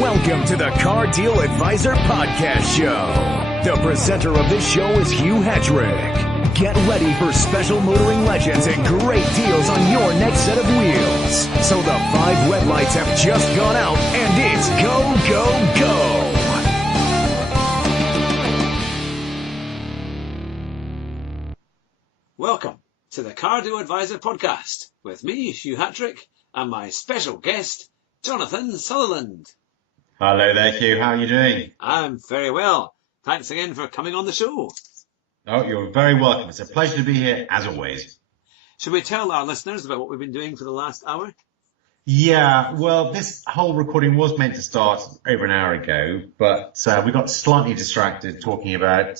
Welcome to the Car Deal Advisor Podcast Show. The presenter of this show is Hugh Hetrick. Get ready for special motoring legends and great deals on your next set of wheels. So the 5 red lights have just gone out and it's go, go, go. Welcome to the Car Deal Advisor Podcast with me, Hugh Hetrick, and my special guest, Jonathan Sutherland. Hello there, Hugh. How are you doing? I'm very well. Thanks again for coming on the show. Oh, you're very welcome. It's a pleasure to be here, as always. Should we tell our listeners about what we've been doing for the last hour? Yeah, well, this whole recording was meant to start over an hour ago, but we got slightly distracted talking about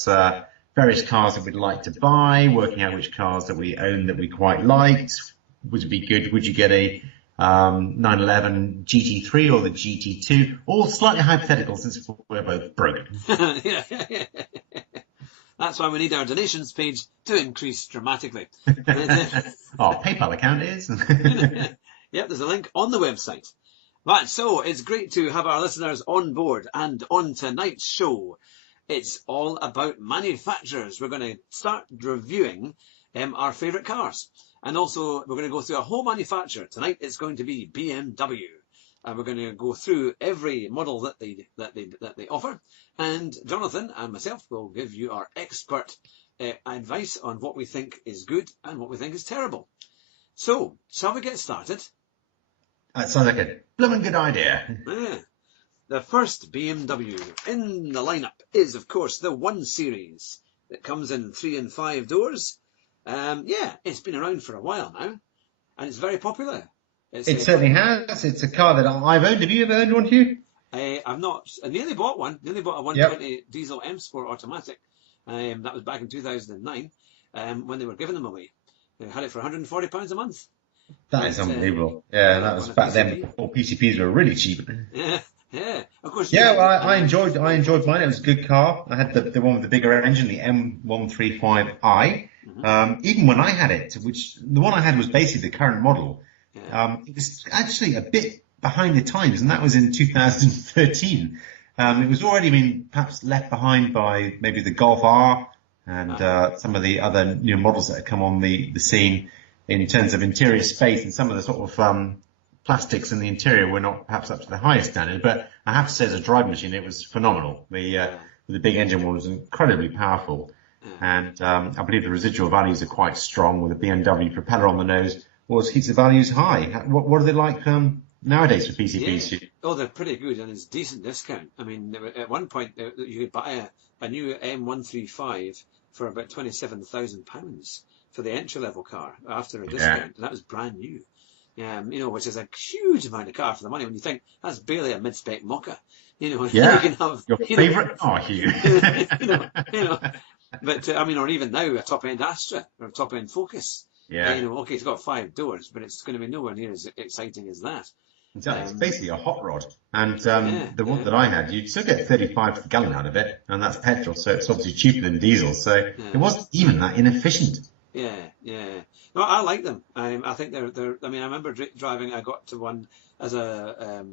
various cars that we'd like to buy, working out which cars that we own that we quite liked. Would it be good? Would you get a 911 GT3 or the GT2? All slightly hypothetical since we're both broken. Yeah. That's why we need our donations page to increase dramatically. Our PayPal account is. Yep, there's a link on the website. Right, so it's great to have our listeners on board, and on tonight's show, it's all about manufacturers. We're going to start reviewing our favourite cars. And also, we're going to go through a whole manufacturer. Tonight, it's going to be BMW. And we're going to go through every model that they offer. And Jonathan and myself will give you our expert advice on what we think is good and what we think is terrible. So, shall we get started? That sounds like a blooming good idea. Yeah. The first BMW in the lineup is, of course, the 1 Series. It comes in 3 and 5 doors. It's been around for a while now, and it's very popular. It certainly has. It's a car that I've owned. Have you ever owned one, Hugh? I've not. I nearly bought one. Nearly bought a 120 diesel M Sport automatic. That was back in 2009 when they were giving them away. They had it for £140 a month. That is unbelievable. That was back then before PCPs were really cheap. Yeah. Of course. Yeah, well, I enjoyed mine. It was a good car. I had the one with the bigger engine, the M135i. Even when I had it, which the one I had was basically the current model, it was actually a bit behind the times, and that was in 2013. It was already been perhaps left behind by maybe the Golf R and some of the other new models that have come on the scene in terms of interior space, and some of the sort of plastics in the interior were not perhaps up to the highest standard. But I have to say, as a drive machine, it was phenomenal. The big engine one was incredibly powerful. And I believe the residual values are quite strong with a BMW propeller on the nose. Keeps the values high. What are they like nowadays for PCPs? Yeah. Oh, they're pretty good, and it's decent discount. I mean, at one point you could buy a new M135 for about £27,000 for the entry level car after a discount, and that was brand new. Which is a huge amount of car for the money. When you think that's barely a mid-spec Mocha, you can have your favourite car, Hugh. But or even now a top-end Astra or a top-end Focus. Yeah. It's got 5 doors, but it's going to be nowhere near as exciting as that. Exactly. It's basically a hot rod. And the one that I had, you'd still get 35 per gallon out of it, and that's petrol, so it's obviously cheaper than diesel. So it wasn't even that inefficient. Yeah. No, I like them. I think they're. I mean, I remember driving. I got to one as a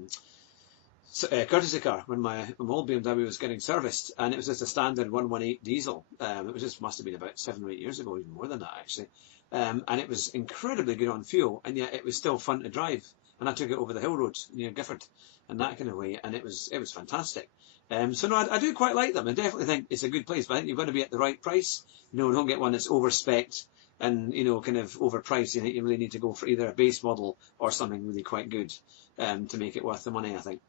courtesy car when my old BMW was getting serviced, and it was just a standard 118 diesel. It must have been about 7 or 8 years ago, even more than that actually. And it was incredibly good on fuel, and yet it was still fun to drive. And I took it over the hill roads near Gifford and that kind of way, and it was fantastic. I do quite like them. I definitely think it's a good place, but I think you've got to be at the right price. Don't get one that's over-spec'd and, kind of overpriced. You really need to go for either a base model or something really quite good to make it worth the money, I think.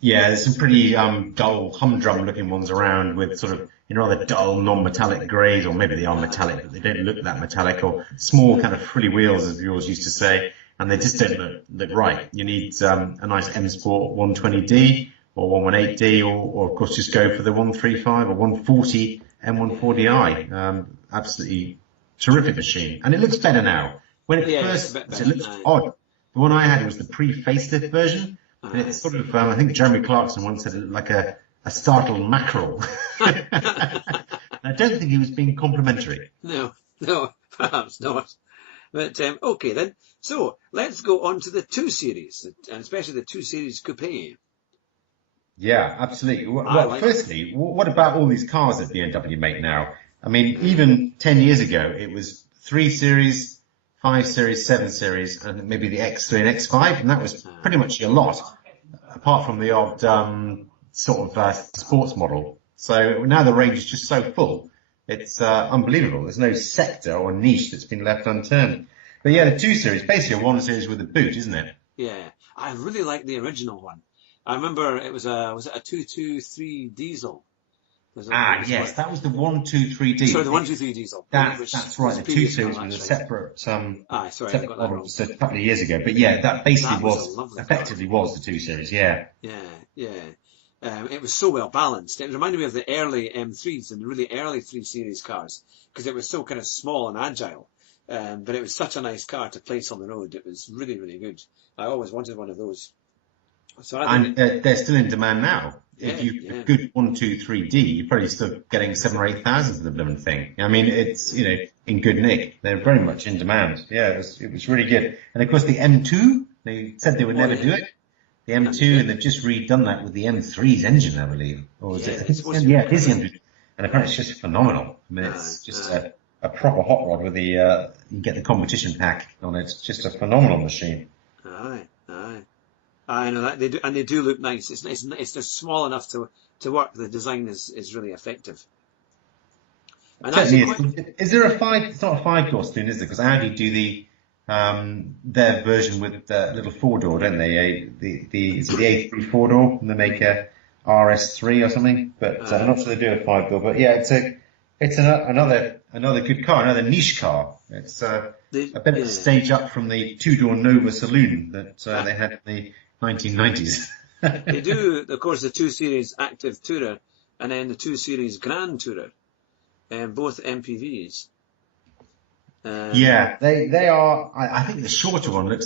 Yeah, there's some pretty dull, humdrum looking ones around with sort of, rather dull, non-metallic greys, or maybe they are metallic, but they don't look that metallic, or small kind of frilly wheels, as yours used to say, and they just don't look right. You need a nice M Sport 120D or 118D, or of course just go for the 135 or 140 M140i. Absolutely terrific machine, and it looks better now. When it first, it looks odd. The one I had was the pre-facelift version. And it's sort of, I think Jeremy Clarkson once said it like a startled mackerel. I don't think he was being complimentary. No, perhaps not. But, okay then. So, let's go on to the 2 Series, and especially the 2 Series Coupe. Yeah, absolutely. I Well, like them. firstly, what about all these cars that BMW make now? I mean, even 10 years ago, it was 3 Series, 5 Series, 7 Series, and maybe the X3 and X5, and that was pretty much your lot, apart from the odd sort of sports model. So now the range is just so full, it's unbelievable. There's no sector or niche that's been left unturned. But yeah, the 2 Series, basically a 1 Series with a boot, isn't it? Yeah, I really like the original one. I remember it was it a 223 diesel? Ah, yes, that was the 123D. Sorry, the 123 diesel. That's right. Was The 2 previous Series car, was a actually. separate Sorry, I got that model wrong. just a couple of years ago. But yeah, that basically That was a lovely car. effectively was the 2 Series. Yeah. Yeah, yeah. It was so well balanced. It reminded me of the early M3s and the really early 3 Series cars because it was so kind of small and agile. But it was such a nice car to place on the road. It was really, really good. I always wanted one of those. So I think And they're still in demand now. If yeah, you a good 123D, you're probably still getting 7 or 8,000 for the blooming thing. I mean, it's in good nick. They're very much in demand. Yeah, it was really good. And of course, the M2, they said they would never do it. The M2, and they've just redone that with the M3's engine, I believe. Or is it? I think yeah, it is the M3. And apparently it's just phenomenal. I mean, it's just a proper hot rod with the, you get the competition pack on it. It's just a phenomenal machine. Aye, aye. I know that they do, and they do look nice. It's just small enough to work. The design is really effective. And Certainly is there a 5? It's not a 5-door saloon, is it? Because Audi do their version with the little 4-door, don't they? Is it the A3 4-door, and they make a RS3 or something? But I'm not sure they do a 5-door. But yeah, it's another good car, another niche car. It's a bit of a stage up from the 2-door Nova Saloon that they had in the 1990s. They do, of course, the 2 Series Active Tourer and then the 2 Series Grand Tourer, both MPVs. Yeah, they are. I think the shorter one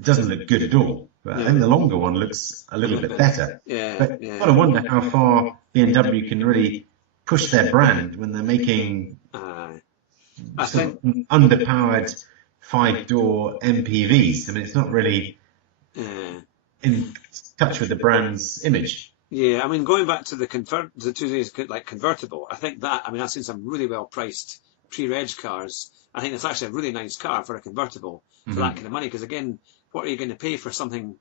doesn't look good at all, but I think the longer one looks a little bit better. Yeah, but I wonder how far BMW can really push their brand when they're making I think underpowered 5-door MPVs. I mean, it's not really in touch with the brand's image. Yeah, I mean, going back to the 2 Series like convertible, I think that, I mean, I've seen some really well priced pre-reg cars. I think it's actually a really nice car for a convertible for that kind of money. Because again, what are you going to pay for something,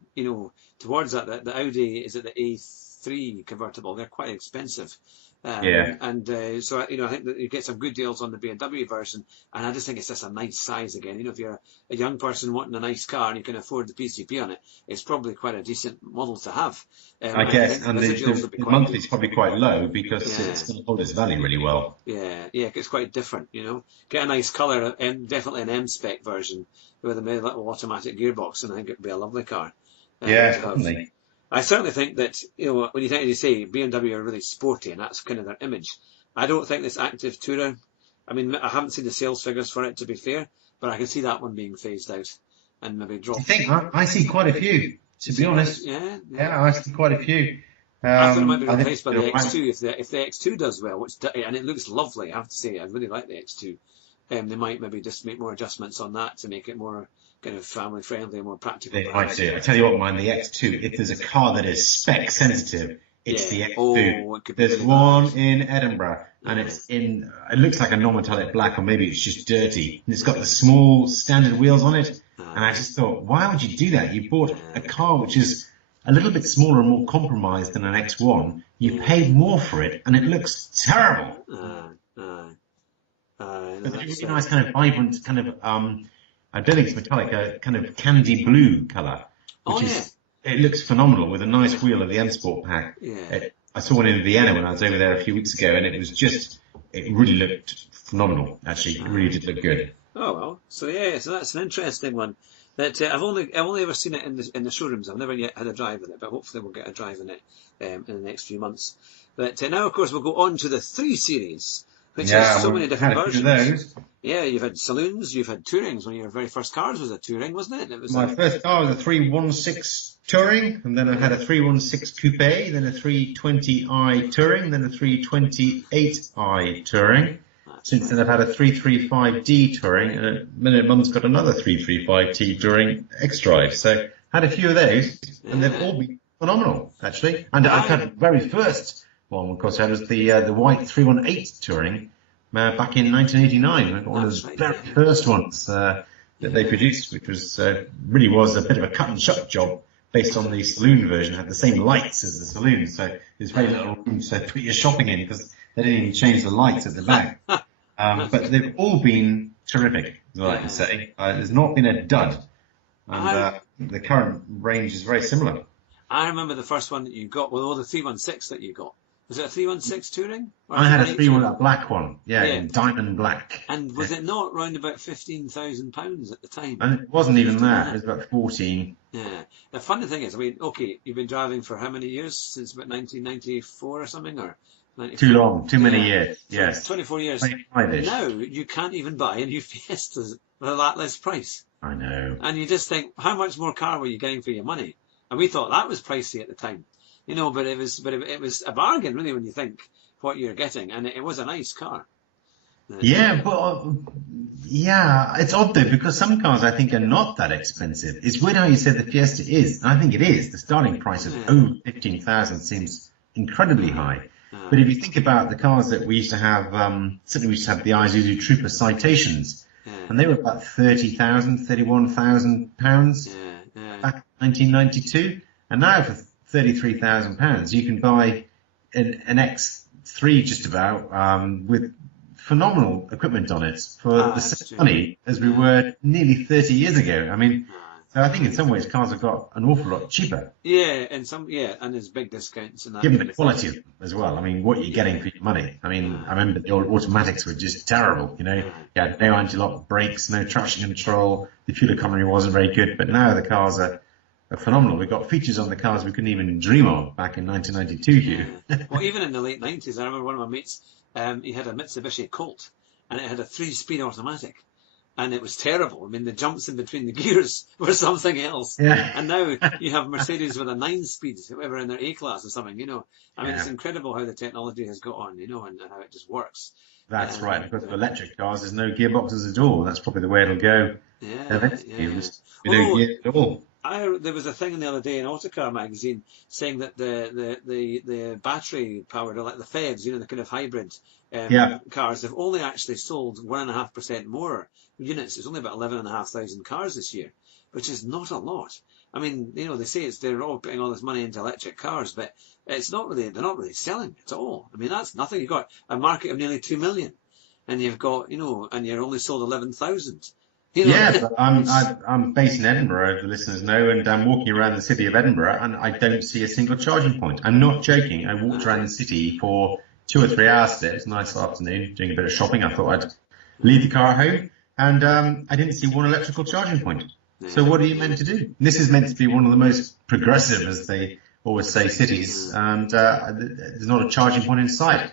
towards that? The Audi, is it the A3 convertible? They're quite expensive. And so, I think that you get some good deals on the BMW version. And I just think it's just a nice size again. If you're a young person wanting a nice car and you can afford the PCP on it, it's probably quite a decent model to have. I guess, and the monthly is probably quite low because it's going to hold its value really well. Yeah, it's quite different, Get a nice colour, and definitely an M-spec version with a little automatic gearbox, and I think it would be a lovely car. Yeah, definitely. I certainly think that, when you say BMW are really sporty, and that's kind of their image, I don't think this Active Tourer, I mean, I haven't seen the sales figures for it, to be fair, but I can see that one being phased out and maybe dropped. I think I see quite a few, to be honest. Yeah, I see quite a few. I thought it might be replaced by the X2 if the X2 does well, and it looks lovely, I have to say. I really like the X2. They might maybe just make more adjustments on that to make it more kind of family friendly and more practical. They might do. I tell you what, man, the X2, if there's a car that is spec sensitive, it's the X2. There's one in Edinburgh, and it looks like a non-metallic black, or maybe it's just dirty, and it's got the small standard wheels on it. And I just thought, why would you do that? You bought a car which is a little bit smaller and more compromised than an X1. You paid more for it, and it looks terrible. But it's a really nice kind of vibrant kind of, I don't think it's metallic, a kind of candy blue colour. It looks phenomenal with a nice wheel of the M Sport pack. I saw one in Vienna when I was over there a few weeks ago, and it really looked phenomenal, actually. It really did look good. Oh, well. So that's an interesting one. That I've only ever seen it in the showrooms. I've never yet had a drive in it, but hopefully we'll get a drive in it in the next few months. But now, of course, we'll go on to the 3 Series, which has so many different versions. Yeah, you've had saloons, you've had Tourings. One of your very first cars was a Touring, wasn't it? My first car was a 316 Touring, and then I had a 316 Coupe, then a 320i Touring, then a 328i Touring. Since then I've had a 335D Touring, and then Mum's got another 335T Touring X-Drive. So had a few of those, and they've all been phenomenal, actually. And I had the very first one, of course, I was the white 318 Touring back in 1989. One of the very first ones that they produced, which was really was a bit of a cut and shut job based on the saloon version. It had the same lights as the saloon, so there's very little room to put your shopping in because they didn't even change the lights at the back. But they've all been terrific, is what I can say. There's not been a dud. And the current range is very similar. I remember the first one that you got, well, the 316 that you got. Was it a 316 Touring? I had a 318, a black one, in diamond black. And was it not round about £15,000 at the time? And it wasn't even that. It was about 14. Yeah. The funny thing is, I mean, okay, you've been driving for how many years? Since about 1994 or something, or 94? Too long, too many years. So yes, 24 years. 25-ish. Now you can't even buy a new Fiesta for that less price. I know. And you just think, how much more car were you getting for your money? And we thought that was pricey at the time. But it was a bargain, really, when you think what you're getting, and it was a nice car. Yeah, it's odd though, because some cars I think are not that expensive. It's weird how you said the Fiesta is, and I think it is. The starting price of over 15,000 seems incredibly high. But if you think about the cars that we used to have, certainly we used to have the Isuzu Trooper Citations, and they were about £30,000, £31,000 back in 1992, and now for £33,000 you can buy an X3 just about with phenomenal equipment on it for the same money as we were nearly 30 years ago. I mean, so I think in some ways cars have got an awful lot cheaper. And there's big discounts in that. Given the quality of them as well. I mean, what you're getting for your money. I mean, I remember the old automatics were just terrible. You had no anti-lock brakes, no traction control. The fuel economy wasn't very good. But now the cars are phenomenal. We've got features on the cars we couldn't even dream of back in 1992 here. Well, even in the late 90s, I remember one of my mates, he had a Mitsubishi Colt, and it had a 3-speed automatic. And it was terrible. I mean, the jumps in between the gears were something else. Yeah. And now you have Mercedes with a 9-speed, whatever, in their A-Class or something, I mean, it's incredible how the technology has got on, and how it just works. That's right. Because of electric cars, there's no gearboxes at all. That's probably the way it'll go. No gear at all. There was a thing the other day in Autocar magazine saying that the battery powered, like the Feds, the kind of hybrid cars, have only actually sold 1.5% more units. It's only about 11,500 cars this year, which is not a lot. I mean, they say they're all putting all this money into electric cars, but they're not really selling at all. I mean, that's nothing. You've got a market of nearly 2 million, and you've got, and you're only sold 11,000. But I'm based in Edinburgh, as the listeners know, and I'm walking around the city of Edinburgh, and I don't see a single charging point. I'm not joking. I walked around the city for 2 or 3 hours today. It was a nice afternoon, doing a bit of shopping. I thought I'd leave the car home, and I didn't see one electrical charging point. So what are you meant to do? This is meant to be one of the most progressive, as they always say, cities, and there's not a charging point in sight.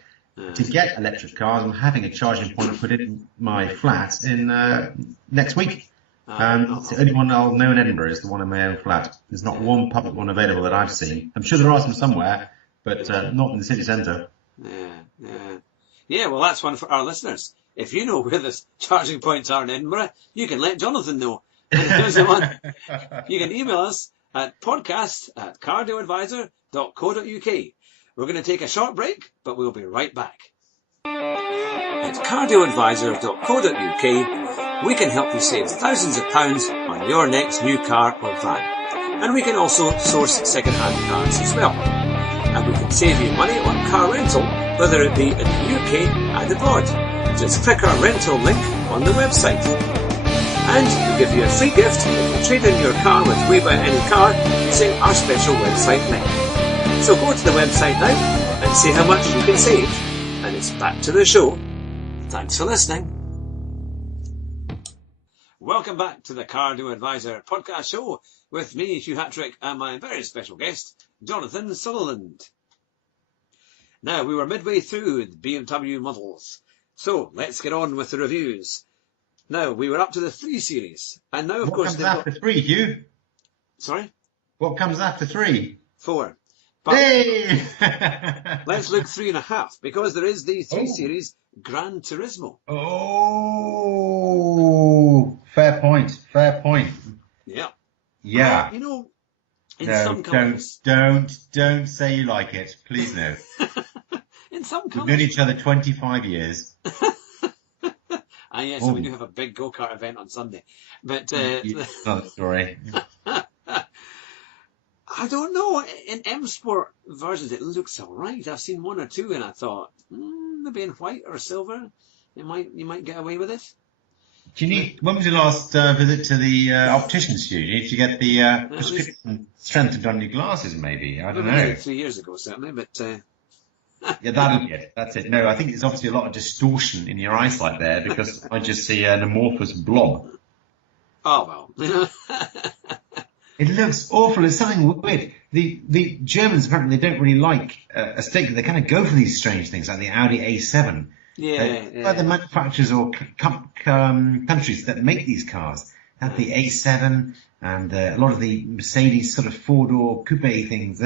To get electric cars, I'm having a charging point put in my flat in next week. The only one I'll know in Edinburgh is the one in my own flat. There's not one public one available that I've seen. I'm sure there are some somewhere, but not in the city centre. Yeah, well, that's one for our listeners. If you know where the charging points are in Edinburgh, you can let Jonathan know. And here's the one. You can email us at podcast@cardioadvisor.co.uk. We're going to take a short break, but we'll be right back. At cardioadvisor.co.uk, we can help you save thousands of pounds on your next new car or van. And we can also source second-hand cars as well. And we can save you money on car rental, whether it be in the UK and abroad. Just click our rental link on the website. And we'll give you a free gift if you trade in your car with We Buy Any Car using our special website link. So go to the website now and see how much you can save. And it's back to the show. Thanks for listening. Welcome back to the Cardio Advisor podcast show with me, Hugh Hattrick, and my very special guest, Jonathan Sutherland. Now, we were midway through the BMW models, so let's get on with the reviews. Now, we were up to the 3 Series, and now, of course... What comes after 3, Hugh? Sorry? What comes after 3? 4. But hey! Let's look 3.5, because there is the 3 Series Gran Turismo. Oh, fair point. Yeah. Yeah. In some colours. Don't say you like it. Please no. In some We've colours. known each other 25 years. Yes, so we do have a big go-kart event on Sunday. But another story. I don't know. In M Sport versions, it looks all right. I've seen one or two, and I thought, maybe in white or silver, you might get away with it. When was your last visit to the opticians? You need to get the prescription strengthened on your glasses, maybe. I don't know. 3 years ago, certainly, but. Yeah, that'll be it. That's it. No, I think there's obviously a lot of distortion in your eyesight there because I just see an amorphous blob. Oh well. It looks awful. It's something weird. The Germans apparently they don't really like a stick. They kind of go for these strange things like the Audi A7. Yeah. The manufacturers or countries that make these cars have the A7 and a lot of the Mercedes sort of four-door coupe things.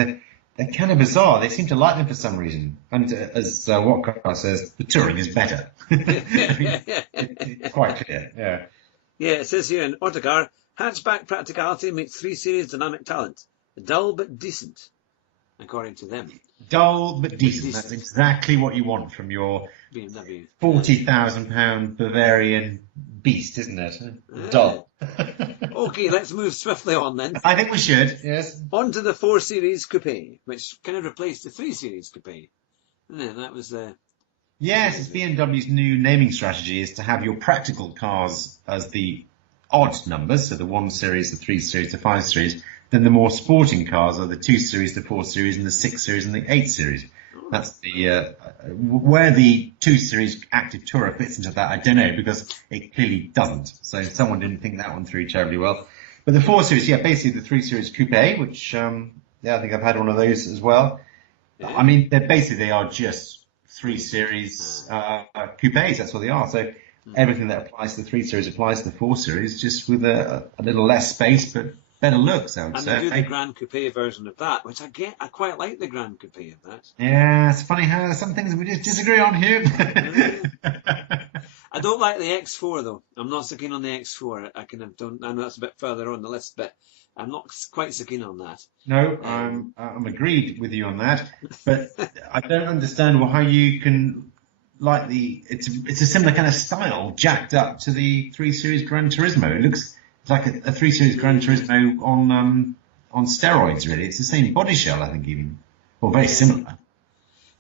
They're kind of bizarre. They seem to like them for some reason. And as Watcar says, the touring is better. It's quite clear. Yeah. Yeah, it says here in Autocar, hatchback practicality meets 3 Series dynamic talent. Dull but decent, according to them. Dull but decent. That's exactly what you want from your BMW. £40,000 Bavarian beast, isn't it? Dull. Okay, let's move swiftly on then. I think we should, yes. On to the 4 Series Coupe, which kind of replaced the 3 Series Coupe. And that was Yes, it's BMW's new naming strategy is to have your practical cars as the odd numbers, so the 1 Series, the 3 Series, the 5 Series. Then the more sporting cars are the 2 Series, the 4 Series, and the 6 Series and the 8 Series. That's the where the 2 Series Active Tourer fits into that, I don't know, because it clearly doesn't. So someone didn't think that one through terribly well. But the 4 Series, basically the 3 Series Coupe, which, I think I've had one of those as well. I mean, they are just 3 Series coupes, that's what they are. So everything that applies to the 3 Series applies to the 4 Series, just with a little less space, but better looks, I would say. And they do the Grand Coupe version of that, which I quite like the Grand Coupe of that. Yeah, it's funny how some things we just disagree on here. I don't like the X4 though. I'm not so keen on the X4. I know that's a bit further on the list, but I'm not quite so keen on that. No, I'm agreed with you on that, but I don't understand how you can like it's a similar kind of style jacked up to the 3 Series Gran Turismo. It looks like a 3 Series Gran Turismo on steroids, really. It's the same body shell, I think, even. Well, very similar.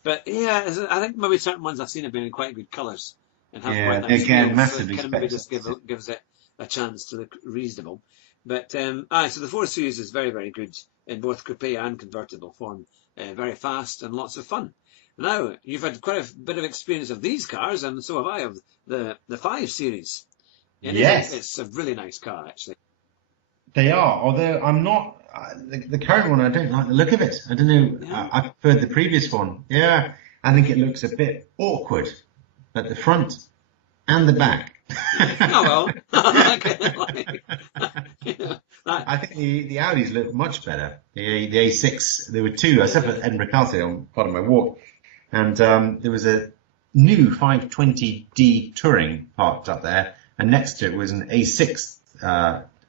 But yeah, I think maybe certain ones I've seen have been in quite good colours and have quite nice again, wheels, massively so it maybe just gives it a chance to look reasonable. But so the 4 Series is very, very good in both coupe and convertible form. Very fast and lots of fun. Now, you've had quite a bit of experience of these cars, and so have I, of the 5 Series. Yes. It's a really nice car, actually. They are, although I'm not, the current one, I don't like the look of it. I don't know, Yeah. I preferred the previous one. Yeah, I think it looks a bit awkward at the front and the back. Oh, well. I think the Audis look much better. The A6, there were two. I sat at Edinburgh Castle on part of my walk, and there was a new 520D Touring parked up there, and next to it was an A6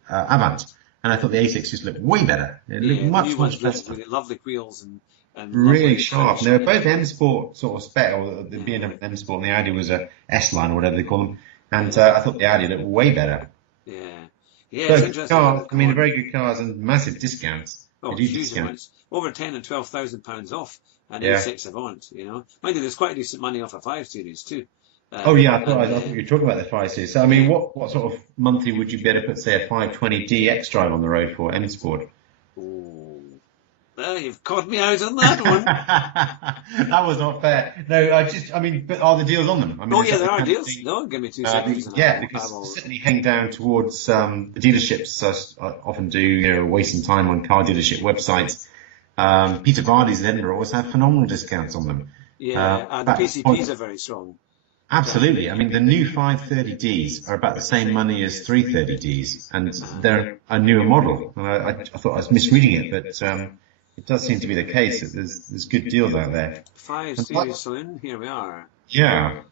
Avant, and I thought the A6 just looked way better. It looked much better. With lovely wheels and really sharp. They were both M Sport sort of spec, or the BMW M Sport, and the Audi was a S line or whatever they call them. And I thought the Audi looked way better. Yeah, But it's interesting. cars, I mean, very good cars and massive discounts. Oh, huge amounts. Over £10,000 and £12,000 off an A6 Avant, Mind you, there's quite decent money off a 5 Series too. I thought you were talking about the 5 Series. So, I mean, what sort of monthly would you be able to put, say, a 520D X-Drive on the road for M Sport? Oh, you've caught me out on that one. That was not fair. No, but are the deals on them? I mean, there are deals. No, give me 2 seconds. Because certainly heading down towards the dealerships, I often do, wasting time on car dealership websites. Peter Vardy's in Edinburgh always have phenomenal discounts on them. Yeah, the PCPs are very strong. Absolutely. I mean, the new 530Ds are about the same money as 330Ds, and they're a newer model. And I thought I was misreading it, but it does seem to be the case that there's good deals out there. 5 Series Saloon, here we are. Yeah.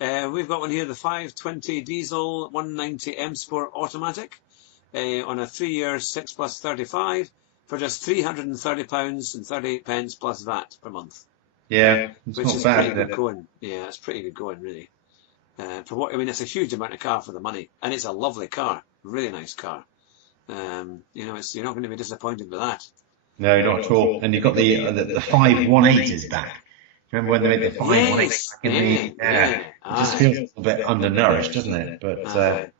We've got one here, the 520 diesel 190 M Sport automatic on a 3-year 6+35 for just £330 and 38 pence plus VAT per month. Yeah, it's which not is bad, pretty good is it? going. Yeah, it's pretty good going, really. For what I mean, it's a huge amount of car for the money, and it's a lovely car, really nice car. You know, you're not going to be disappointed with that. No, not at all. And you've got the 518 is back. Remember when they made the 518 Yes, back in the yeah. It just feels a little bit undernourished, doesn't it? But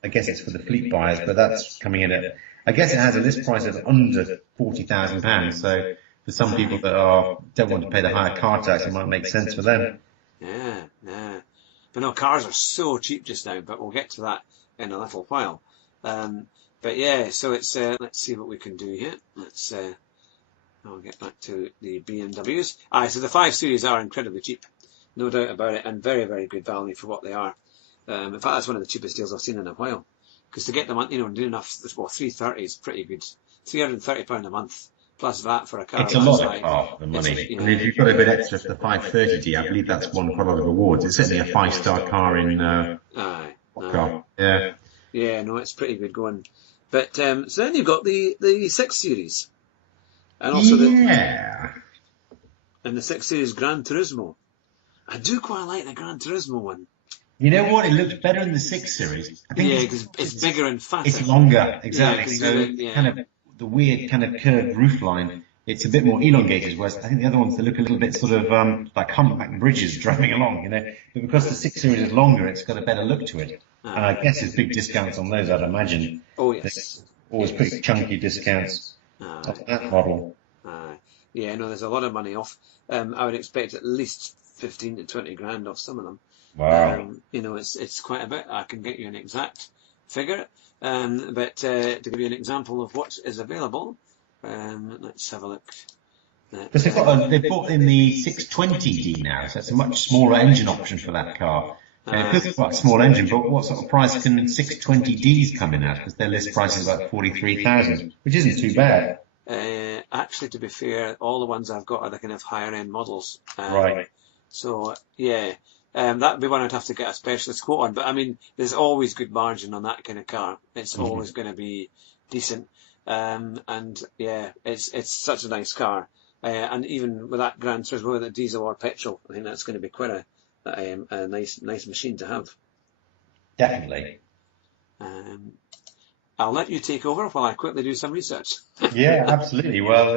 I guess it's for the fleet buyers, but that's coming in at, I guess it has a list price of under £40,000. So for some people that don't want to pay the higher car tax, it might make sense for them. Yeah. But no, cars are so cheap just now, but we'll get to that in a little while. But yeah, so it's, let's see what we can do here. I'll get back to the BMWs. So the 5 Series are incredibly cheap, no doubt about it, and very, very good value for what they are. In fact, that's one of the cheapest deals I've seen in a while. Because to get them, you know, doing enough, well, 330 is pretty good. £330 a month plus VAT for a car. It's a lot of car, the money. And if you've got a bit extra for the 530D, I believe that's won quite a lot of awards. It's certainly a 5-star car in car. Yeah. Yeah, no, it's pretty good going. But so then you've got the 6 Series. And also and the 6 Series Gran Turismo. I do quite like the Gran Turismo one. You know what? It looks better in the 6 Series. I think because it's bigger and fatter. It's longer, exactly. Yeah, kind of the weird kind of curved roof line. It's a bit more elongated, whereas I think the other ones, they look a little bit sort of like humpback bridges driving along, you know. But because the 6 Series is longer, it's got a better look to it. And I guess there's big discounts on those, I'd imagine. Oh, yes. There's always pretty chunky discounts on that model. Yeah, no, there's a lot of money off. I would expect at least 15 to 20 grand off some of them. Wow. You know, it's quite a bit. I can get you an exact figure. But to give you an example of what is available, let's have a look. Because they've brought in the 620D now, so it's a much smaller engine option for that car. It's quite a small engine, but what sort of price can 620Ds come in at? Because their list price is about 43,000, which isn't too bad. Actually, to be fair, all the ones I've got are the kind of higher end models. Right. So yeah, that would be one I'd have to get a specialist quote on. But I mean, there's always good margin on that kind of car. It's always going to be decent. And yeah, it's such a nice car. And even with that Gran Turismo, whether diesel or petrol, I think that's going to be quite a nice machine to have. Definitely. I'll let you take over while I quickly do some research. Yeah, absolutely. Well,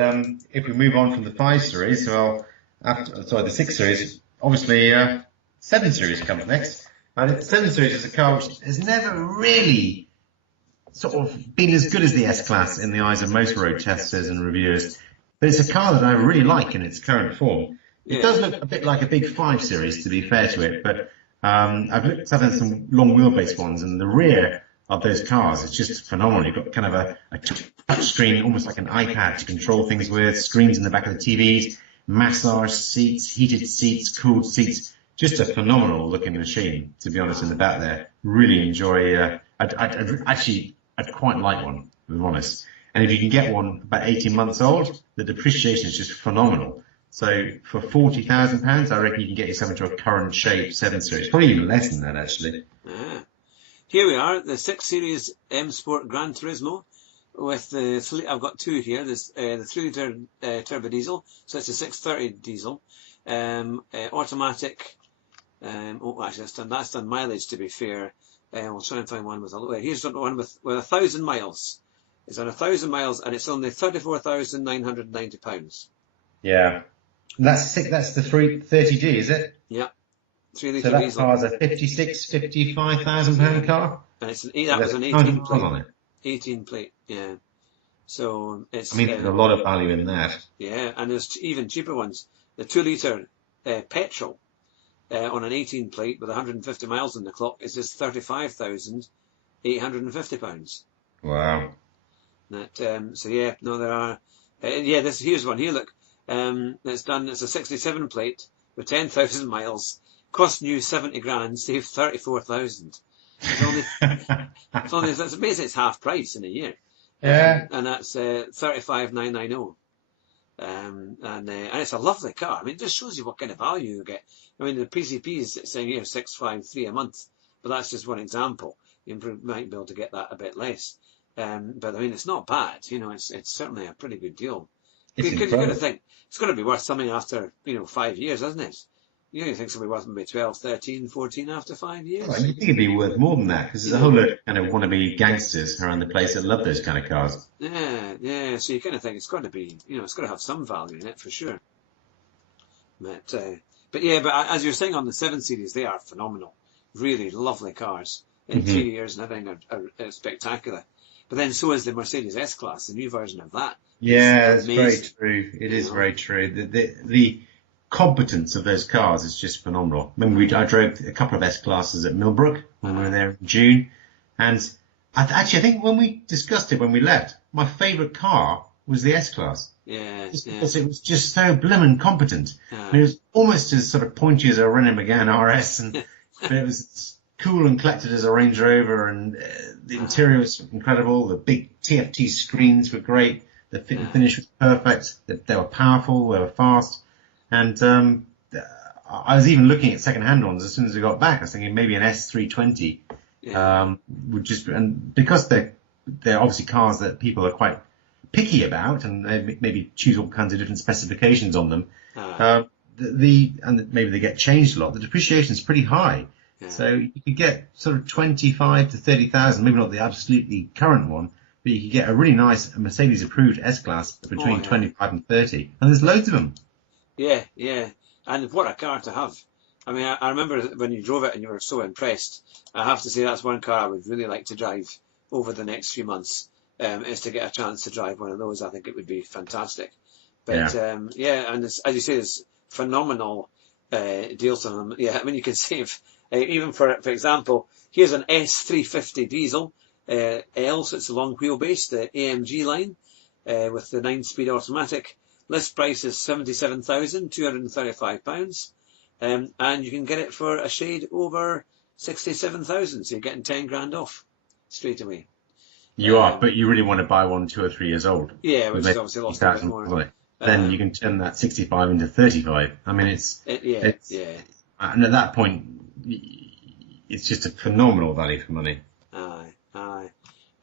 if we move on from the 5 Series, the 6 Series, obviously 7 Series comes next. And the 7 Series is a car which has never really sort of been as good as the S-Class in the eyes of most road testers and reviewers. But it's a car that I really like in its current form. It does look a bit like a big 5 Series, to be fair to it, but I've looked at some long wheelbase ones, and the rear of those cars is just phenomenal. You've got kind of a touch screen, almost like an iPad to control things with, screens in the back of the TVs, massage seats, heated seats, cooled seats. Just a phenomenal looking machine, to be honest, in the back there. Really enjoy, I'd quite like one, to be honest. And if you can get one about 18 months old, the depreciation is just phenomenal. So for £40,000, I reckon you can get yourself into a current shape 7 Series. Probably even less than that, actually. Here we are, the 6 Series M Sport Gran Turismo with I've got two here. There's the 3-litre turbo diesel, so it's a 630 diesel, automatic. Actually, that's done mileage, to be fair. We'll try and find one with a low. Here's one with 1,000 miles. It's on 1,000 miles, and it's only £34,990. Yeah, that's the 330D, is it? Yeah. 3-litre so that diesel. Car's a £55,000 car? And that was an 18 plate. On it. 18 plate, yeah. So it's. I mean, there's a lot of value in that. Yeah, and there's even cheaper ones. The 2-litre petrol on an 18 plate with 150 miles on the clock is just £35,850. Wow. That so yeah, no, there are. Here's one here. Look, it's a 67 plate with 10,000 miles. Cost new 70 grand, saved 34,000. It's basically it's half price in a year. Yeah. And that's 35,990. And it's a lovely car. I mean, it just shows you what kind of value you get. I mean, the PCP is saying here 653 a month, but that's just one example. You might be able to get that a bit less. But I mean, it's not bad. It's certainly a pretty good deal. It's Because you've got to incredible. think, it's got to be worth something after, 5 years, isn't it? You think it's going to be worth maybe 12, 13, 14 after 5 years? Well, you think it'd be worth more than that because there's a whole load of kind of wannabe gangsters around the place that love those kind of cars. Yeah. So you kind of think it's got to be, it's got to have some value in it for sure. But as you're saying on the 7 Series, they are phenomenal. Really lovely cars. Interiors and everything are spectacular. But then so is the Mercedes S-Class, the new version of that. Yeah, It's that's very amazing. true. It is very true. The competence of those cars is just phenomenal. Remember, I drove a couple of S-Classes at Millbrook when we were there in June. And I think when we discussed it when we left, my favourite car was the S-Class. Yeah. Because it was just so blooming competent. And it was almost as sort of pointy as a Renault Megane RS, but it was as cool and collected as a Range Rover, and the interior was incredible. The big TFT screens were great. The fit and finish was perfect. They were powerful. They were fast. And I was even looking at second-hand ones as soon as we got back. I was thinking maybe an S320 would just, and because they're obviously cars that people are quite picky about, and they maybe choose all kinds of different specifications on them. And maybe they get changed a lot. The depreciation is pretty high, so you could get sort of 25 to 30,000. Maybe not the absolutely current one, but you could get a really nice Mercedes-approved S-Class between 25 and 30, and there's loads of them. Yeah. And what a car to have. I mean, I remember when you drove it and you were so impressed. I have to say that's one car I would really like to drive over the next few months. Is to get a chance to drive one of those. I think it would be fantastic. But and as you say, there's phenomenal deals on them. Yeah, I mean, you can save even for example, here's an S350 diesel L, so it's a long wheelbase, the AMG line with the 9-speed automatic. List price is £77,235, and you can get it for a shade over 67,000. So you're getting 10 grand off straight away. You are, but you really want to buy one 2 or 3 years old. Yeah, which is obviously lost a bit more. Then you can turn that 65 into 35. I mean, and at that point, it's just a phenomenal value for money. Aye.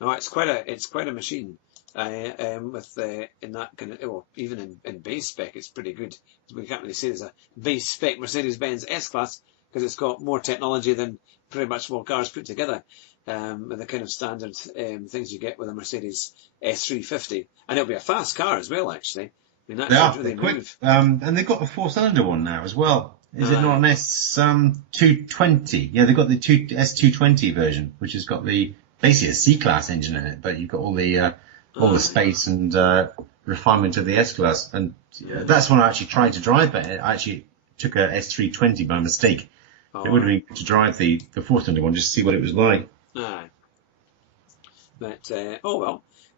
No, it's quite a machine. With in that kind of, even in base spec, it's pretty good. We can't really say there's a base spec Mercedes-Benz S-Class because it's got more technology than pretty much all cars put together. With the kind of standard things you get with a Mercedes S350, and it'll be a fast car as well. Actually, I mean that's really quick. And they've got a 4-cylinder one now as well. Is it not an S220? Yeah, they've got the S220 version, which has got basically a C-Class engine in it, but you've got all the space and refinement of the S-Class. And that's one I actually tried to drive, but I actually took a S320 by mistake. It would have been good to drive the 4-cylinder one just to see what it was like. Aye. But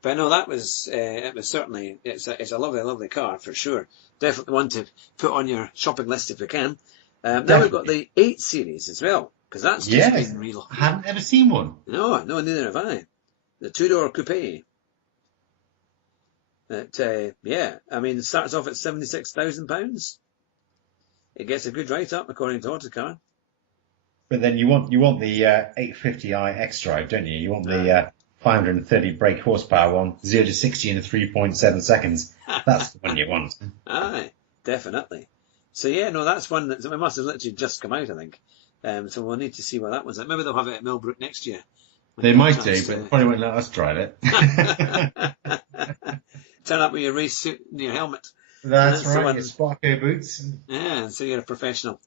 But no, that was it was certainly it's a lovely car for sure. Definitely one to put on your shopping list if you can. Now we've got the 8 Series as well, because that's just been real. I haven't ever seen one. No, neither have I. The 2-door coupe. But I mean, it starts off at £76,000. It gets a good write-up according to Autocar. But then you want the 850i X-Drive, don't you? You want the 530 brake horsepower one, 0 to 60 in 3.7 seconds. That's the one you want. Aye, definitely. So that's one that it must have literally just come out, I think. So we'll need to see where that one's at. Maybe they'll have it at Millbrook next year. They might do, but they probably won't let us drive it. Turn up with your race suit and your helmet. That's right, your Sparko boots. Yeah, so you're a professional.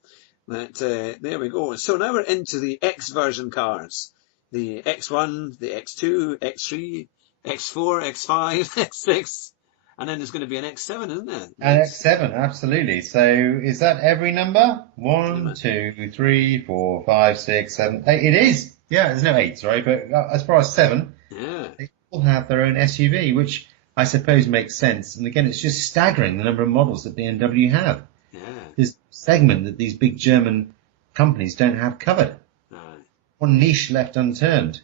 But there we go. So now we're into the X version cars. The X1, the X2, X3, X4, X5, X6, and then there's going to be an X7, isn't there? An X7, absolutely. So is that every number? 1, 2, 3, 4, 5, 6, 7, 8. It is. Yeah, there's no 8, sorry, but as far as 7, they all have their own SUV, which I suppose makes sense. And again, it's just staggering the number of models that BMW have. Yeah. This segment that these big German companies don't have covered. One niche left unturned,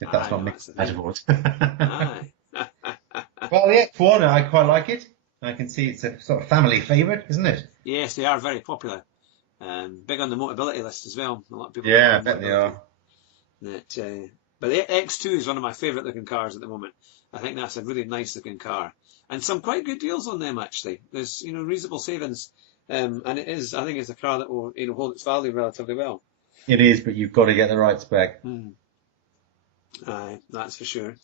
if that's not mixed metaphors. Well, the X1, I quite like it. I can see it's a sort of family favourite, isn't it? Yes, they are very popular. Big on the Motability list as well. A lot of people. Yeah, I bet they are. But the X2 is one of my favourite looking cars at the moment. I think that's a really nice looking car. And some quite good deals on them, actually. There's, reasonable savings. And I think it's a car that will, hold its value relatively well. It is, but you've got to get the right spec. Aye, that's for sure.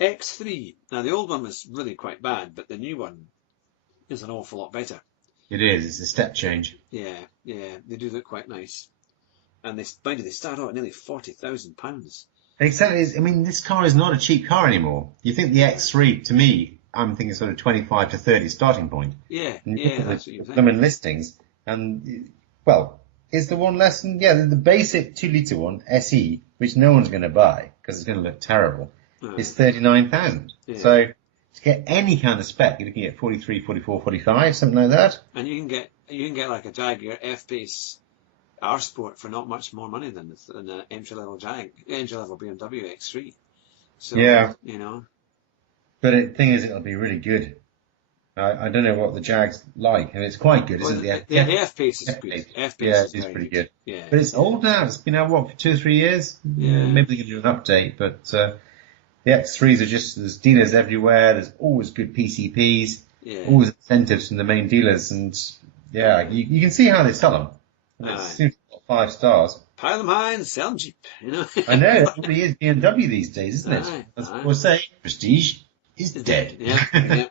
X3. Now, the old one was really quite bad, but the new one is an awful lot better. It is. It's a step change. Yeah, they do look quite nice. And they start out at nearly £40,000. Exactly. I mean, this car is not a cheap car anymore. You think the X3, to me, I'm thinking sort of 25 to 30 starting point. Yeah, that's what you think. Them in listings. And, well, is the one less than, the basic 2-litre one, SE, which no one's going to buy because it's going to look terrible, is 39,000. Yeah. So to get any kind of spec, you're looking at 43, 44, 45, something like that. And you can get like a Jaguar F-Pace R Sport for not much more money than an entry-level BMW X3. So, But the thing is, it'll be really good. I don't know what the Jag's like, and it's quite good, isn't it? The F-Pace is good. F-Pace is pretty good. Yeah. But it's old now. It's been out, for 2 or 3 years? Yeah. Maybe they can do an update, but the X3s are just, there's dealers everywhere, there's always good PCPs, always incentives from the main dealers, and you can see how they sell them. It seems like 5 stars. Pile them high and sell them cheap, I know, it really is BMW these days, isn't it? As people say, prestige is dead. Yeah.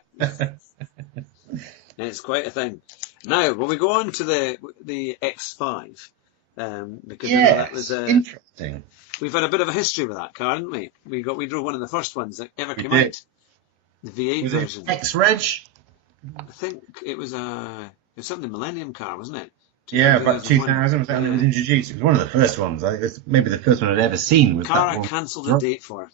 It's quite a thing. Now, will we go on to the X5? Because that was interesting. We've had a bit of a history with that car, haven't we? We drove one of the first ones that ever came out. The V8 version. It X-Reg? I think it was something Millennium car, wasn't it? Yeah, about 2000 was that when it was introduced. It was one of the first ones. It was maybe the first one I'd ever seen. Was car that I cancelled a date for.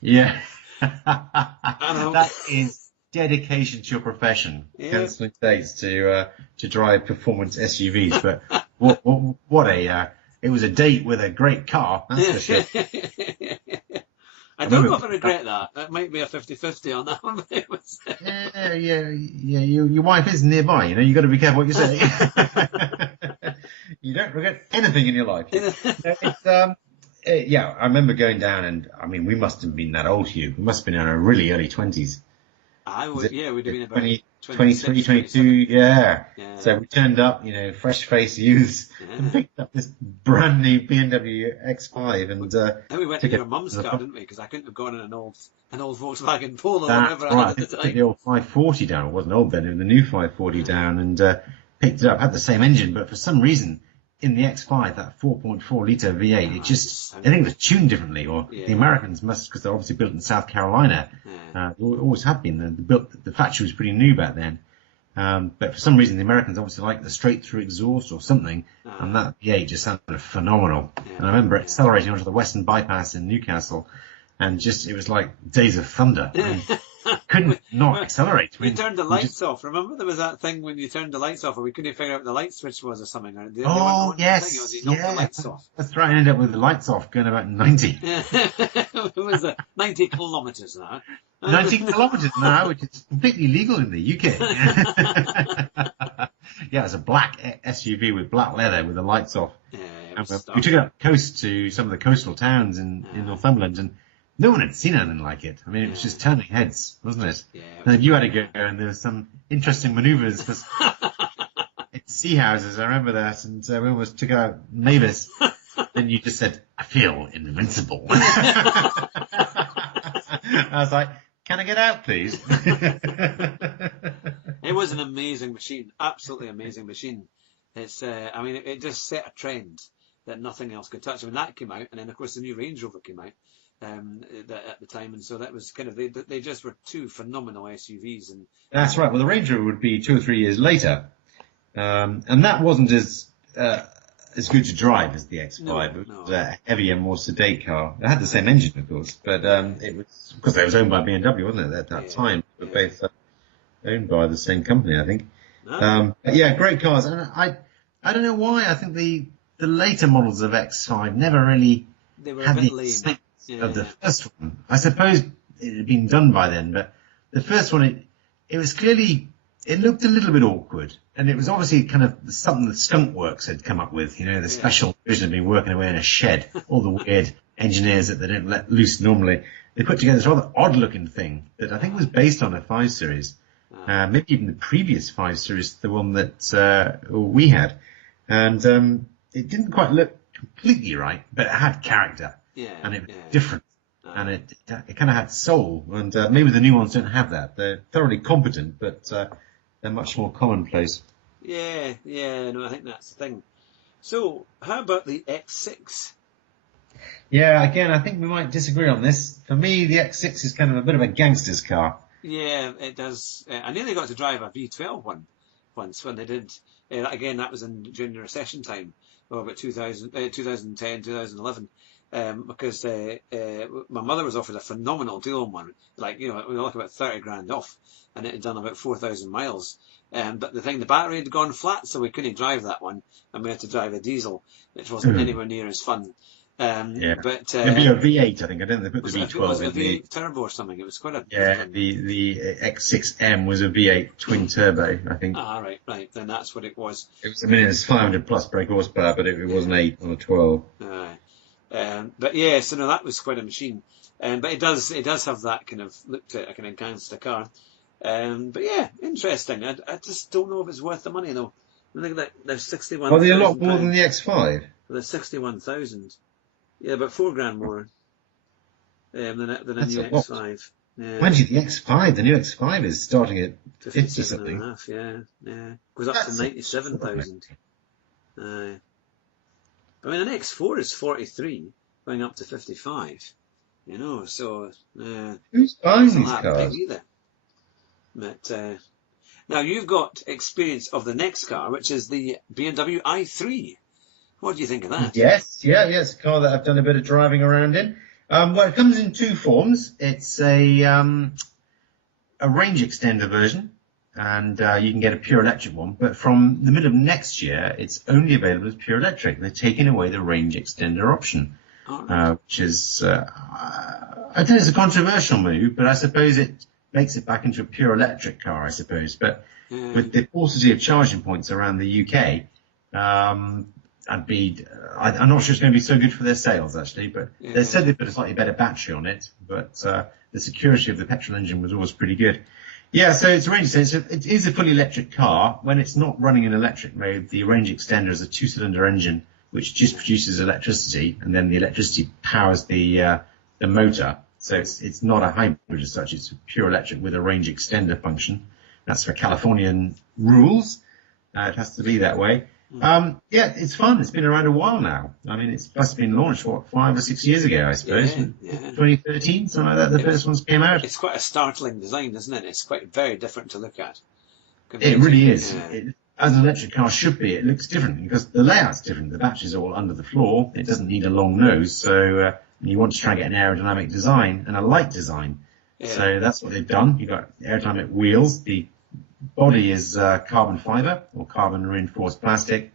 Yeah. That is dedication to your profession. Cancelling dates to drive performance SUVs. But what it was a date with a great car. That's for sure. I don't know if I regret that. That might be a 50-50 on that one. Your wife is nearby. You got to be careful what you say. You don't regret anything in your life. I remember going down, and I mean, we must have been that old, Hugh. We must have been in our really early 20s. We'd have been about 23, 22, yeah. So we turned up, fresh-faced youths, and picked up this brand new BMW X5, and then we went to your mum's car, didn't we? Because I couldn't have gone in an old Volkswagen Polo or whatever I had at the time. Took the old 540 down. It wasn't old then; it was the new 540 down, and picked it up. Had the same engine, but for some reason, in the X5, that 4.4 litre V8, I think it was tuned differently, or the Americans must, because they're obviously built in South Carolina. They always have been. The factory was pretty new back then. But for some reason, the Americans obviously like the straight through exhaust or something, and that V8 just sounded phenomenal. And I remember accelerating onto the Western Bypass in Newcastle, and it was like days of thunder. Couldn't not accelerate. We turned the lights off. Remember, there was that thing when you turned the lights off, and we couldn't figure out what the light switch was or something. Yes. You knocked the lights off. That's right. I ended up with the lights off, going about 90. It was 90 kilometres now. 90 kilometres now, which is completely legal in the UK. It's a black SUV with black leather with the lights off. We took it up coast to some of the coastal towns in Northumberland, and no one had seen anything like it. I mean, it was just turning heads, wasn't it? And you had to go, and there were some interesting manoeuvres, because it's sea houses, I remember that, and we almost took out Mavis. Then you just said, I feel invincible. I was like, can I get out, please? It was an amazing machine, absolutely amazing machine. It's, it just set a trend that nothing else could touch. I mean, that came out, and then of course the new Range Rover came out at the time, and so that was kind of they just were two phenomenal SUVs. And that's right. Well, the Range Rover would be 2 or 3 years later, and that wasn't as good to drive as the X5. It was a heavier, more sedate car. It had the same engine, of course, but it was because it was owned by BMW, wasn't it, at that time? They were both owned by the same company, I think. Great cars, and I don't know why. I think the later models of X5 never really had the extent of the first one. I suppose it had been done by then, but the first one, it was clearly, it looked a little bit awkward, and it was obviously kind of something that Skunk Works had come up with, the special version had been working away in a shed, all the weird engineers that they don't let loose normally. They put together this rather odd-looking thing that I think was based on a 5 Series. Maybe even the previous 5 Series, the one that we had. And it didn't quite look completely right, but it had character. And it was different. And it kind of had soul. And maybe the new ones don't have that. They're thoroughly competent, but they're much more commonplace. Yeah, no, I think that's the thing. So, how about the X6? Yeah, again, I think we might disagree on this. For me, the X6 is kind of a bit of a gangster's car. Yeah, it does. I nearly got to drive a V12 one once when they did. Again, that was during the recession time, about 2010, 2011. Because my mother was offered a phenomenal deal on one. Like, we were looking about 30 grand off, and it had done about 4,000 miles. But the battery had gone flat, so we couldn't drive that one, and we had to drive a diesel, which wasn't anywhere near as fun. But maybe a V8, I think. I don't know. They put the V12 was it a in V8 turbo or something? It was quite a the X6M was a V8 twin turbo, I think. Right. Then that's what it was. It was, it's 500 plus brake horsepower, but it wasn't 8 on a 12. But yeah, so no, that was quite a machine. But it does have that kind of look to it, like an enhanced car. But yeah, interesting. I just don't know if it's worth the money though. I think that there's 61,000. Are they a lot more than the X5? There's 61,000. Yeah, about $4,000 more than a new X5. Yeah. Mind you, the X5, the new X5 is starting at 50 something. 57.5, yeah. Goes up to 97,000. I mean, an X4 is 43, going up to 55. So who's buying these cars? Either. But now you've got experience of the next car, which is the BMW i3. What do you think of that? Yes, it's a car that I've done a bit of driving around in. Well, it comes in 2 forms. It's a range extender version, and you can get a pure electric one. But from the middle of next year, it's only available as pure electric. They're taking away the range extender option, which is, I think it's a controversial move, but I suppose it makes it back into a pure electric car, I suppose. But with the paucity of charging points around the UK, I'm not sure it's going to be so good for their sales, actually, but they said they put a slightly better battery on it, but the security of the petrol engine was always pretty good. Yeah, so it's a range extender. It is a fully electric car. When it's not running in electric mode, the range extender is a 2-cylinder engine, which just produces electricity, and then the electricity powers the motor. So it's not a hybrid as such. It's pure electric with a range extender function. That's for Californian rules. It has to be that way. It's fun. It's been around a while now. I mean, it's must have been launched, 5 or 6 years ago, I suppose. 2013, something like that, the first ones came out. It's quite a startling design, isn't it? It's quite very different to look at. It really is. As an electric car should be, it looks different because the layout's different. The batteries are all under the floor. It doesn't need a long nose, so you want to try and get an aerodynamic design and a light design. So that's what they've done. You've got aerodynamic wheels. The body is carbon fiber or carbon reinforced plastic,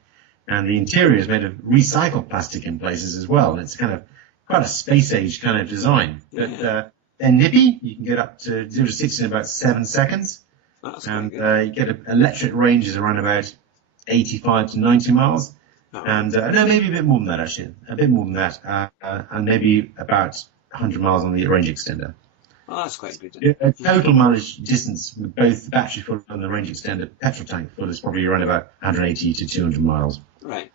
and the interior is made of recycled plastic in places as well. And it's kind of quite a space age kind of design. But they're nippy. You can get up to 0 to 60 in about 7 seconds. And you get electric ranges around about 85 to 90 miles. And no, maybe a bit more than that, actually. A bit more than that. And maybe about 100 miles on the range extender. Oh, that's quite good. A total mileage distance with both the battery full and the range extender petrol tank full is probably around about 180 to 200 miles. Right,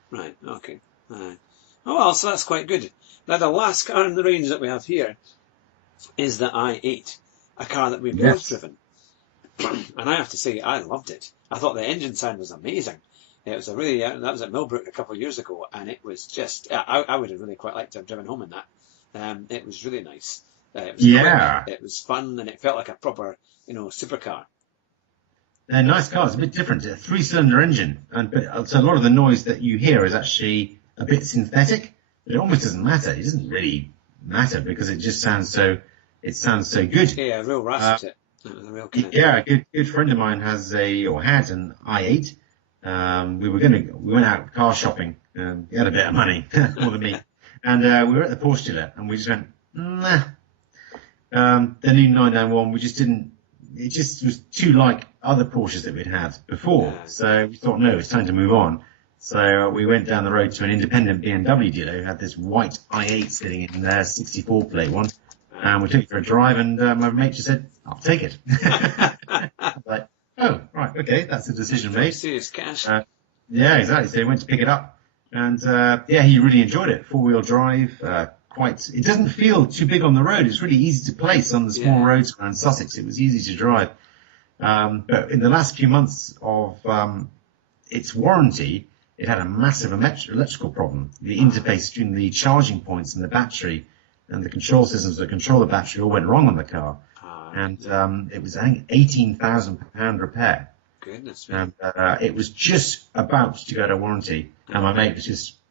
okay. Oh, well, so that's quite good. Now, the last car in the range that we have here is the i8, a car that we've both driven. And I have to say, I loved it. I thought the engine sound was amazing. It was that was at Millbrook a couple of years ago, and it was just, I would have really quite liked to have driven home in that. It was really nice. It was quick, it was fun, and it felt like a proper, supercar. A nice car. It's a bit different. It's a 3-cylinder engine, so a lot of the noise that you hear is actually a bit synthetic. But it almost doesn't matter. It doesn't really matter because it just sounds so good. Yeah, a real rasp it. A good friend of mine had an i8. We went out car shopping. He had a bit of money, more than me, and we were at the Porsche dealer, and we just went, nah. The new 991, we just didn't. It just was too like other Porsches that we'd had before. So we thought, no, it's time to move on. So we went down the road to an independent BMW dealer who had this white i8 sitting in there, 64 plate one. And we took it for a drive, and my mate just said, I'll take it. I was like, oh, right, okay, that's a decision made. Serious cash. Yeah, exactly. So he went to pick it up, and he really enjoyed it. 4-wheel drive, it doesn't feel too big on the road. It's really easy to place on the small roads around Sussex. It was easy to drive. But in the last few months of its warranty, it had a massive electrical problem. The interface between the charging points and the battery and the control systems that control the battery all went wrong on the car. And it was, I think, £18,000 repair. Goodness. And it was just about to go to warranty. And my mate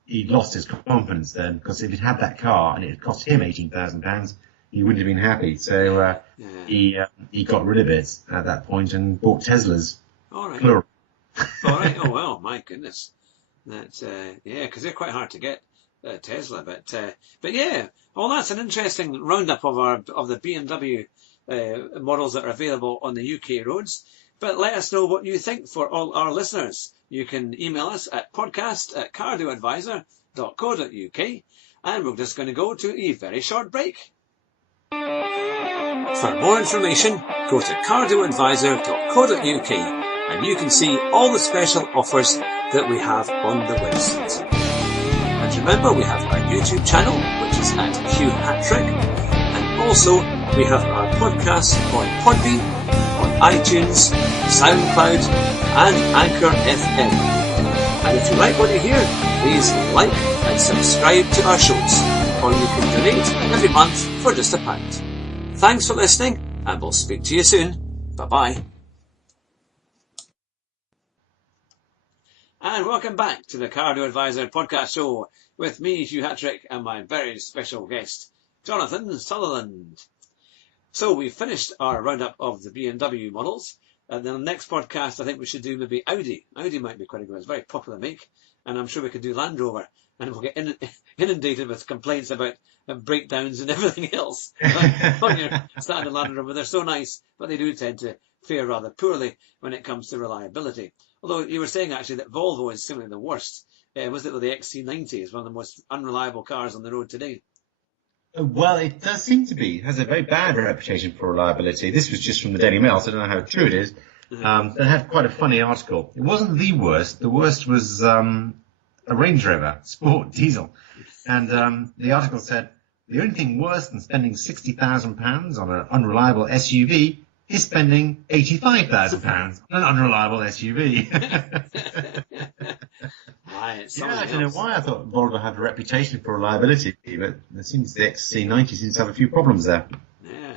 he lost his confidence then, because if he'd had that car and it had cost him £18,000, he wouldn't have been happy. So he got rid of it at that point and bought Teslas. All right. Plural. All right. Oh, well, my goodness. That's, because they're quite hard to get, Tesla. But yeah, well, that's an interesting roundup of the BMW models that are available on the UK roads. But let us know what you think for all our listeners. You can email us at podcast@cardioadvisor.co.uk, and we're just going to go to a very short break. For more information, go to cardioadvisor.co.uk, and you can see all the special offers that we have on the website. And remember, we have our YouTube channel, which is at Hugh Hatrick, and also we have our podcast on Podbean, on iTunes, SoundCloud, and Anchor FM. And if you like what you hear, please like and subscribe to our shows, or you can donate every month for just £1. Thanks for listening, and we'll speak to you soon. Bye-bye. And welcome back to the Cardio Advisor podcast show with me, Hugh Hatrick, and my very special guest, Jonathan Sutherland. So we've finished our roundup of the BMW models. And then the next podcast, I think we should do maybe Audi. Audi might be quite a good. It's a very popular make. And I'm sure we could do Land Rover. And we'll get inundated with complaints about breakdowns and everything else on your standard Land Rover. They're so nice, but they do tend to fare rather poorly when it comes to reliability. Although you were saying actually that Volvo is simply the worst. Was it with the XC90 is one of the most unreliable cars on the road today? Well, it does seem to be. It has a very bad reputation for reliability. This was just from the Daily Mail, so I don't know how true it is. It had quite a funny article. It wasn't the worst. The worst was a Range Rover Sport diesel. And the article said, the only thing worse than spending £60,000 on an unreliable SUV is spending £85,000 on an unreliable SUV. I don't know why I thought Volvo had a reputation for reliability, but it seems the XC90 seems to have a few problems there. Yeah.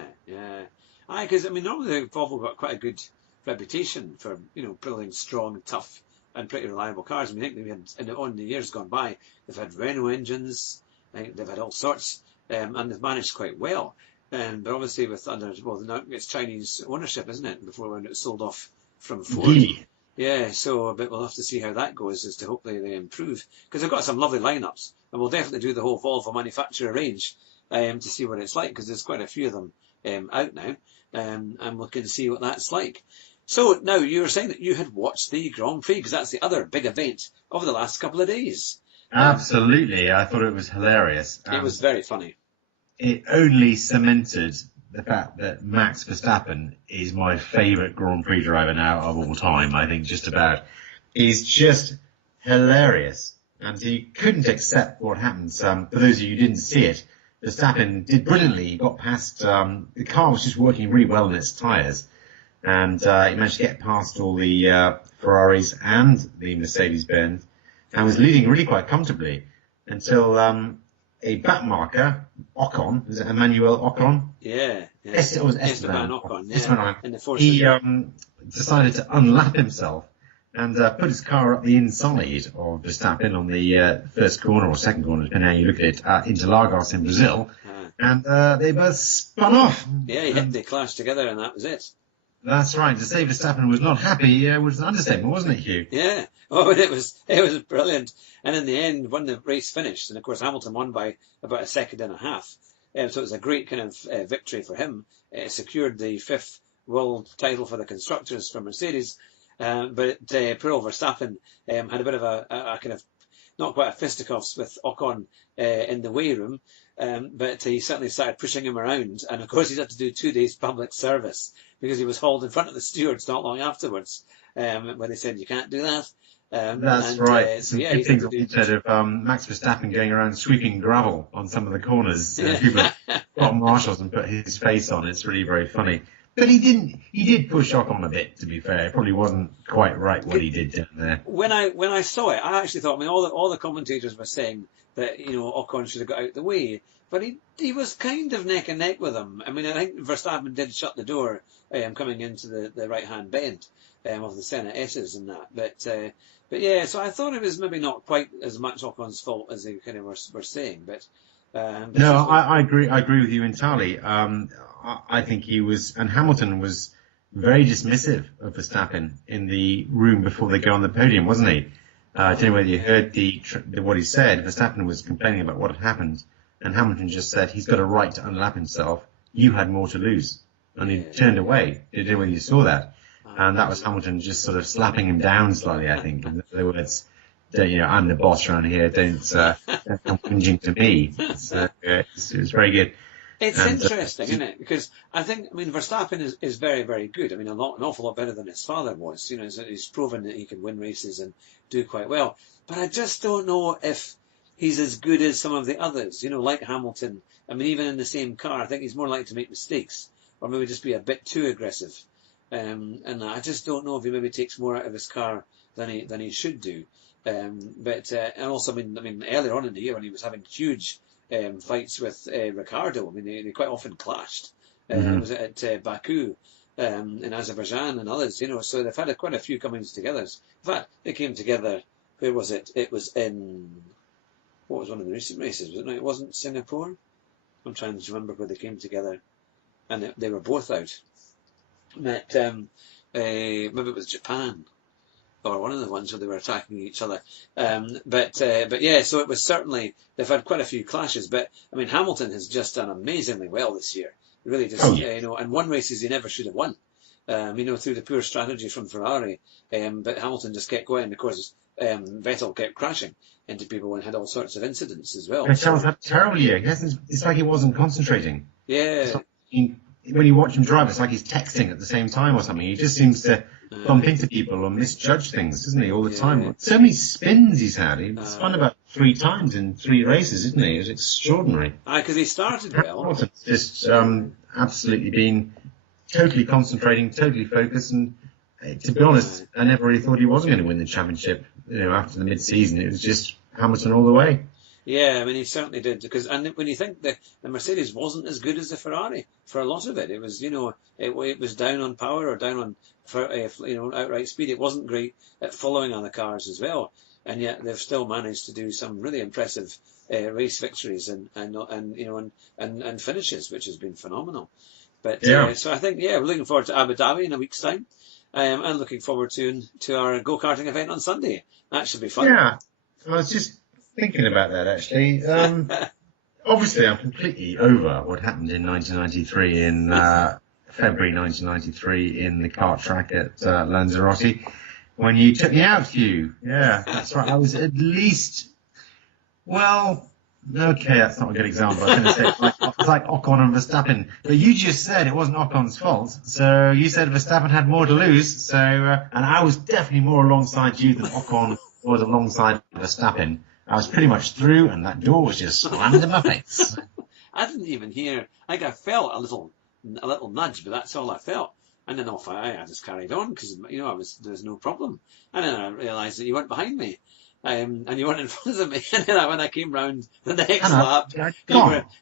Because, normally Volvo got quite a good reputation for, building strong, tough, and pretty reliable cars. I think they've had, on the years gone by, they've had Renault engines, they've had all sorts, and they've managed quite well. But obviously now it's Chinese ownership, isn't it? Before when it was sold off from Ford. Indeed. Yeah, but we'll have to see how that goes, as to hopefully they improve. Because they've got some lovely lineups, and we'll definitely do the whole Volvo manufacturer range to see what it's like, because there's quite a few of them out now, and we can see what that's like. So now you were saying that you had watched the Grand Prix, because that's the other big event of the last couple of days. Absolutely, I thought it was hilarious. It was very funny. It only cemented the fact that Max Verstappen is my favourite Grand Prix driver now of all time, I think, just about. He's just hilarious. And he couldn't accept what happened. For those of you who didn't see it, Verstappen did brilliantly. He got past, the car was just working really well in its tyres. And he managed to get past all the Ferraris and the Mercedes-Benz, and was leading really quite comfortably until a back marker, Ocon, is it Emmanuel Ocon? Yeah. It was Esteban Ocon, yeah. Esteban. In the He decided to unlap himself and put his car up the inside of Verstappen on the first corner or second corner, depending on how you look at it, at Interlagos in Brazil. And they both spun off. Yeah, they clashed together, and that was it. That's right. To say Verstappen was not happy was an understatement, wasn't it, Hugh? Yeah. Oh, it was brilliant. And in the end, when the race finished, and of course Hamilton won by about a second and a half, so it was a great kind of victory for him. Secured the 5th world title for the constructors for Mercedes, But poor old Verstappen had a bit of a kind of, not quite a fisticuffs with Ocon in the weigh room, but he certainly started pushing him around. And of course, he's had to do 2 days public service because he was hauled in front of the stewards not long afterwards, when they said, you can't do that. That's right. So Some yeah, good he's had things to on do. the internet of Max Verstappen going around sweeping gravel on some of the corners. People have got marshals and put his face on. It's really very funny. But he did push Ocon a bit, to be fair. It probably wasn't quite right what he did down there. When I saw it, I actually thought, I mean, all the commentators were saying that, Ocon should have got out the way, but he was kind of neck and neck with him. I mean, I think Verstappen did shut the door coming into the right-hand bend of the Senna S's and that. But yeah, so I thought it was maybe not quite as much Ocon's fault as they kind of were saying. But no, I agree. I agree with you entirely. I think he was, and Hamilton was very dismissive of Verstappen in the room before they go on the podium, wasn't he? I don't know whether you heard what he said. Verstappen was complaining about what had happened, and Hamilton just said he's got a right to unlap himself. You had more to lose, and he turned away. I don't know whether you saw that, and that was Hamilton just sort of slapping him down slightly. I think, in other words, I'm the boss around here. Don't come whinging to me. It was very good. It's interesting, isn't it? Because I mean, Verstappen is very, very good. I mean, an awful lot better than his father was. He's proven that he can win races and do quite well. But I just don't know if he's as good as some of the others, like Hamilton. I mean, even in the same car, I think he's more likely to make mistakes or maybe just be a bit too aggressive. And I just don't know if he maybe takes more out of his car than he should do. And also, I mean, earlier on in the year when he was having huge fights with Ricciardo. I mean, they quite often clashed. Was it at Baku, in Azerbaijan and others, so they've had quite a few comings together. In fact, they came together, where was it? It was in, what was one of the recent races? Was it? No, it wasn't Singapore. I'm trying to remember where they came together. And they were both out. Maybe it was Japan. Or one of the ones where they were attacking each other. But yeah, so it was certainly, they've had quite a few clashes, but I mean, Hamilton has just done amazingly well this year. Really just, and won races he never should have won, through the poor strategy from Ferrari. But Hamilton just kept going. Of course, Vettel kept crashing into people and had all sorts of incidents as well. Vettel's had a terrible year. It's like he wasn't concentrating. Yeah. When you watch him drive, it's like he's texting at the same time or something. He just seems to bump into people or misjudge things, doesn't he, all the time? So many spins he's had. He's spun about 3 times in 3 races, isn't he? It was extraordinary. Because he started well. Hamilton's just absolutely been totally concentrating, totally focused, and to be honest, I never really thought he wasn't going to win the championship. After the mid-season, it was just Hamilton all the way. Yeah, I mean, he certainly did. And when you think the Mercedes wasn't as good as the Ferrari for a lot of it, it was, it was down on power or down on, outright speed. It wasn't great at following other cars as well, and yet they've still managed to do some really impressive race victories and finishes, which has been phenomenal. But so I think we're looking forward to Abu Dhabi in a week's time, and looking forward to our go-karting event on Sunday. That should be fun. Yeah, I was just thinking about that actually. Obviously, I'm completely over what happened in 1993 in February 1993 in the kart track at Lanzarote when you took me out, Hugh. Yeah, that's right. I was at least, well, okay, that's not a good example. I was going to say it's like Ocon and Verstappen, but you just said it wasn't Ocon's fault. So you said Verstappen had more to lose. So and I was definitely more alongside you than Ocon was alongside Verstappen. I was pretty much through, and that door was just slammed in my face. I didn't even hear. I felt a little nudge, but that's all I felt. And then off I just carried on because there was no problem. And then I realised that you weren't behind me, and you weren't in front of me. And then when I came round the next lap,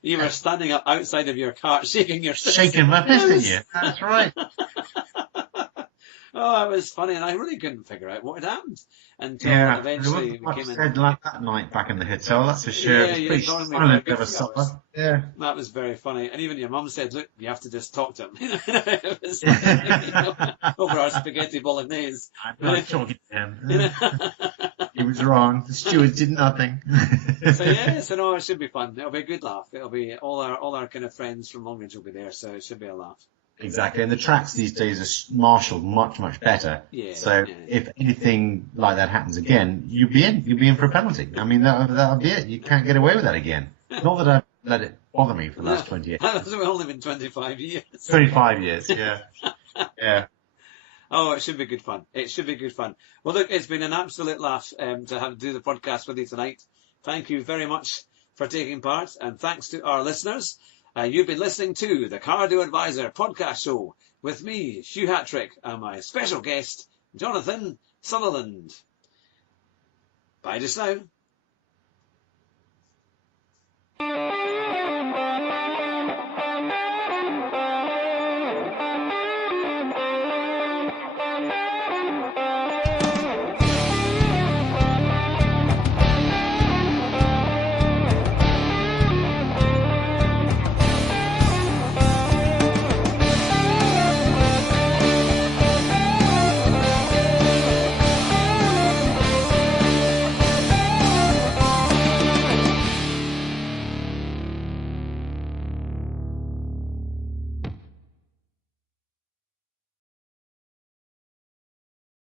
you were standing up outside of your car, shaking your fist. Shaking my fist at you. That's right. Oh, it was funny, and I really couldn't figure out what had happened until eventually we came in. Said like that night back in the hotel, that's for sure. Yeah, it was pretty silent of a supper. Yeah, that was very funny. And even your mum said, "Look, you have to just talk to him." It was funny, over our spaghetti bolognese. I'm not talking to him. He was wrong. The steward did nothing. So it should be fun. It'll be a good laugh. It'll be all our kind of friends from Longridge will be there, so it should be a laugh. Exactly, and the tracks these days are marshaled much, much better. Yeah. So if anything like that happens again, you'll be in for a penalty. I mean, that'll be it. You can't get away with that again. Not that I've let it bother me for the last 20 years. That's only been 25 years. 25 years, yeah. Yeah. Oh, it should be good fun. It should be good fun. Well, look, it's been an absolute laugh to do the podcast with you tonight. Thank you very much for taking part, and thanks to our listeners. You've been listening to the Cardio Advisor podcast show with me, Hugh Hatrick, and my special guest, Jonathan Sutherland. Bye just now.